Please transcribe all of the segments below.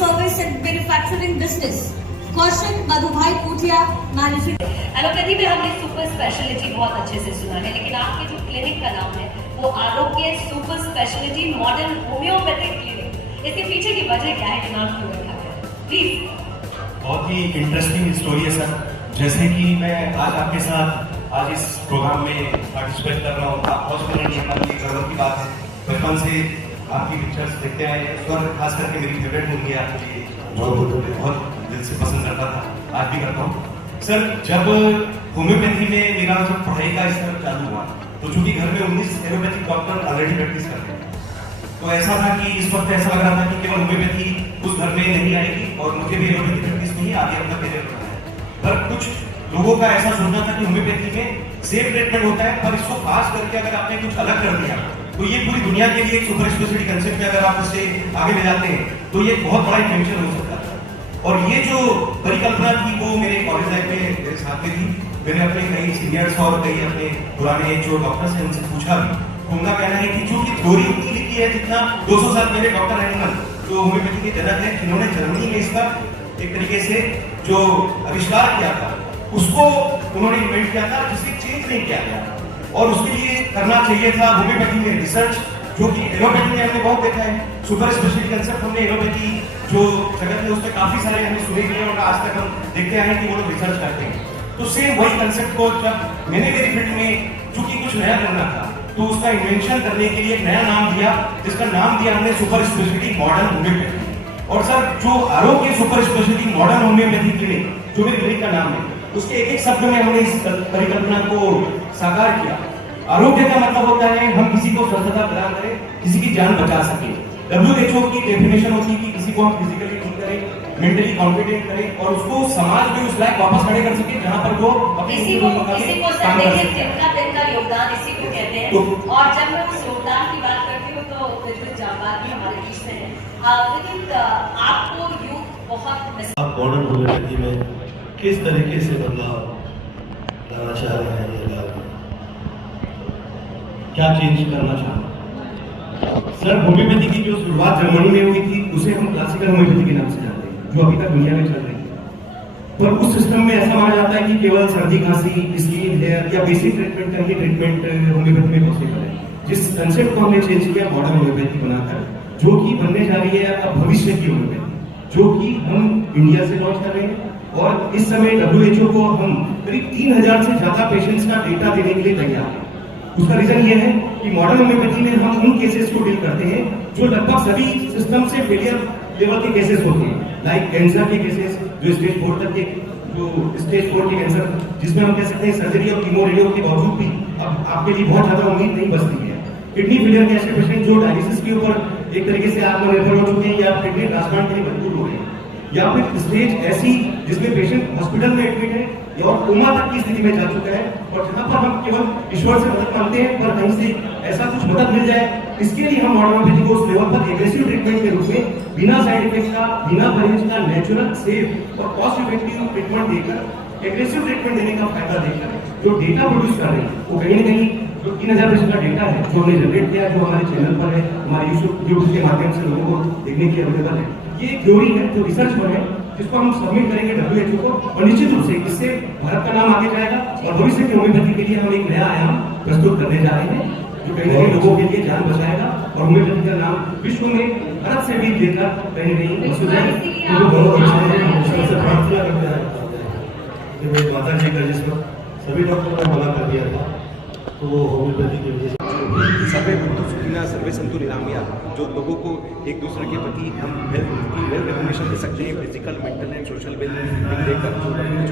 service and manufacturing business. Kaushal Madhubhai Putiya managing. Allopathy में हमने super speciality बहुत अच्छे से सुना है, लेकिन आपके जो क्लिनिक का नाम है वो आरोग्य super speciality modern homeopathic clinic, इसके पीछे की वजह क्या है कि नाम क्यों रखा गया? प्लीज। बहुत ही इंटरेस्टिंग स्टोरी है सर। जैसे कि मैं आज आपके साथ आज इस प्रोग्राम में पार्टिसिपेट कर रहा हूँ, आप हॉस्पिटल की गर्व की बात है। बचपन से आपकी पिक्चर्स देखते आए हैं, स्वर खास करके मेरी फेवरेट मूवी है आपकी, जो बहुत दिल से पसंद करता था, आज भी करता हूँ सर। जब होम्योपैथी में मेरा जब पढ़ाई का स्तर चालू हुआ, तो चूंकि घर में 19 एलोपैथिक डॉक्टर ऑलरेडी प्रैक्टिस करते हैं, तो ऐसा था कि इस वक्त ऐसा लग रहा था कि केवल होम्योपैथी उस घर में नहीं आएगी और मुझे भी एलोपैथी प्रैक्टिस में ही आगे अपना करियर बनाना है। पर कुछ लोगों का ऐसा सोचना था कि होम्योपैथी में सेफ ट्रीटमेंट होता है, पर इसको खास करके अगर आपने कुछ अलग कर दिया तो ये पूरी दुनिया के लिए एक सुपर स्पेशलिटी कंसेप्ट में अगर आप उसे आगे ले जाते हैं तो ये बहुत बड़ा इन्वेंशन हो सकता है। और ये जो परिकल्पना थी वो मेरे कॉलेज लाइफ में मेरे साथ में थी। मैंने अपने कई सीनियर्स और कई अपने पुराने जो डॉक्टर्स हैं उनसे पूछा भी, उनका कहना है कि जो कि थ्योरी उतनी लिखी है जितना 200 साल पहले डॉक्टर एनिमल जो होम्योपैथी के जनक है, जिन्होंने जर्मनी में इसका एक तरीके से जो आविष्कार किया था उसको उन्होंने इन्वेंट किया था, जिसे चेंज नहीं किया गया। और उसके लिए करना चाहिए था होम्योपैथी में रिसर्च, जो कि एलोपैथी में हमने बहुत देखा है। सुपर स्पेशलिटी कंसेप्ट हमने एलोपैथी जो जगत में उसमें काफी सारे हमने सुने भी हैं और आज तक हम देखते आए कि वो लोग रिसर्च करते हैं। तो सेम वही कंसेप्ट को जब मैंने मेरी फील्ड में चूंकि कुछ नया करना था तो उसका इन्वेंशन करने के लिए एक नया नाम दिया, जिसका नाम दिया हमने सुपर स्पेशलिटी मॉडर्न होम्योपैथी। और सर जो आरोग्य super speciality modern homeopathy clinic जो मेरी क्लिनिक का नाम है, उसके एक एक शब्द में हमने इस परिकल्पना को साकार किया। आरोग्य का मतलब होता है हम किसी को स्वस्थता प्रदान करें, किसी की जान बचा सके। WHO की डेफिनेशन होती है कि किसी को हम फिजिकली ठीक करें, मेंटली कॉन्फिडेंट करें और उसको समाज में उस लायक वापस खड़े कर सके जहां पर वो अपनी इसी को का योगदान इसी को कहते हैं। और जब मैं उस योगदान की बात करती हूँ तो बिल्कुल जाबाज भी हमारे बीच में है। लेकिन आपको यूथ बहुत मॉडर्न होम्योपैथी में किस तरीके से बदलाव लाना चाह रहे हैं, ये क्या चेंज करना चाह रहे हैं? सर होम्योपैथी की जो शुरुआत जर्मनी में हुई थी उसे हम क्लासिकल होम्योपैथी के नाम से जानते हैं, जो अभी तक दुनिया में चल रही है। पर उस सिस्टम में ऐसा माना जाता है कि केवल सर्दी खांसी स्किन या बेसिक ट्रीटमेंट का ही ट्रीटमेंट होम्योपैथी में पॉसिबल है। जिस कंसेप्ट को हमने चेंज किया मॉडर्न होम्योपैथी बनाकर, जो कि बनने जा रही है अब भविष्य की होम्योपैथी, जो कि हम इंडिया से लॉन्च कर रहे हैं। और इस समय WHO को हम करीब 3000 से ज्यादा पेशेंट्स का डेटा देने के लिए तैयार हैं। उसका रीजन ये है कि मॉडर्न होम्योपैथी में हम उन केसेस को डील करते हैं जो लगभग सभी सिस्टम से फेलियर लेवल के केसेस होते हैं, लाइक कैंसर के केसेस जो स्टेज 4 तक के स्टेज 4 के कैंसर, जिसमें हम कह सकते हैं सर्जरी और कीमो रेडियो के बावजूद भी अब आपके लिए बहुत ज्यादा उम्मीद नहीं बचती है। किडनी फेलियर के ऐसे पेशेंट जो डायलिसिस के ऊपर एक तरीके से आत्मनिर्भर हो चुके हैं या किडनी ट्रांसप्लांट के लिए मजबूर हो रहे हैं, या फिर स्टेज ऐसी जिसमें पेशेंट हॉस्पिटल में एडमिट है या और कोमा तक की स्थिति में जा चुका है और जहां पर हम केवल ईश्वर से मदद मांगते हैं पर कहीं से ऐसा कुछ मदद मिल जाए, इसके लिए हम मॉडर्न होम्योपैथी को उस लेवल पर एग्रेसिव ट्रीटमेंट के रूप में बिना साइड इफेक्ट का, बिना परहेज का, नेचुरल, सेफ और कॉस्ट इफेक्टिव ट्रीटमेंट देकर, एग्रेसिव ट्रीटमेंट देने का फायदा देकर जो डेटा प्रोड्यूस कर रहे हैं वो कहीं ना कहीं जो 3000 पेशेंट का डेटा है जो हमने जनरेट किया, जो हमारे चैनल पर है, हमारे यूट्यूब के माध्यम से लोगों को देखने की अवेलेबल है। ये एक थ्योरी है जो रिसर्च पर है, जिसको हम सबमिट करेंगे WHO को और निश्चित रूप से इससे भारत का नाम आगे जाएगा और भविष्य की होम्योपैथी के लिए हम एक नया आयाम प्रस्तुत करने जा रहे हैं जो कहीं ना कहीं लोगों के लिए जान बचाएगा और होम्योपैथी का नाम विश्व में भारत से भी लेकर कहीं ना कहीं प्रार्थना करते हैं माता जी का, जिसमें सभी डॉक्टरों ने मना कर दिया था, तो वो होम्योपैथी की वजह से सर्वे भवन्तु सुखिनः सर्वे सन्तु निरामया, जो लोगों को एक दूसरे के प्रति हम हेल्थ की वेल रेगुलेशन दे सकते हैं, physical, mental and social well देकर जो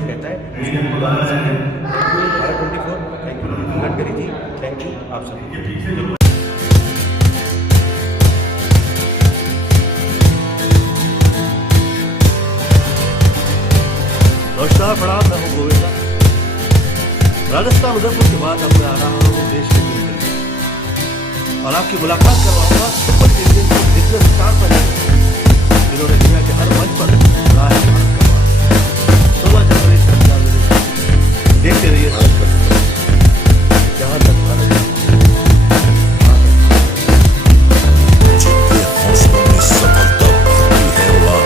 कहता है उसको हम पूरा कर सकते हैं। Thank you Bharat 24, thank you Gadkari ji, thank you आप सब। नमस्कार, प्रणाम, मैं हूँ गोविंदा। राजस्थान उदयपुर के बाद अब मैं आ रहा हूँ देश के दिल में और आपकी मुलाकात करवाऊंगा सुपर इंडियन के बिजनेस स्टार पर, जिन्होंने दुनिया के हर मंच पर राज करवा 16 जनवरी से देखते रहिए जहां तक भारत जिनके हौसलों में सफलता भरती है उड़ान,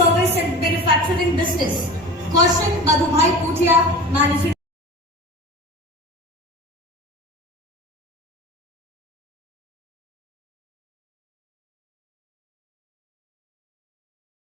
Service and Manufacturing Business. Kaushik Madhubhai Kutia, Managing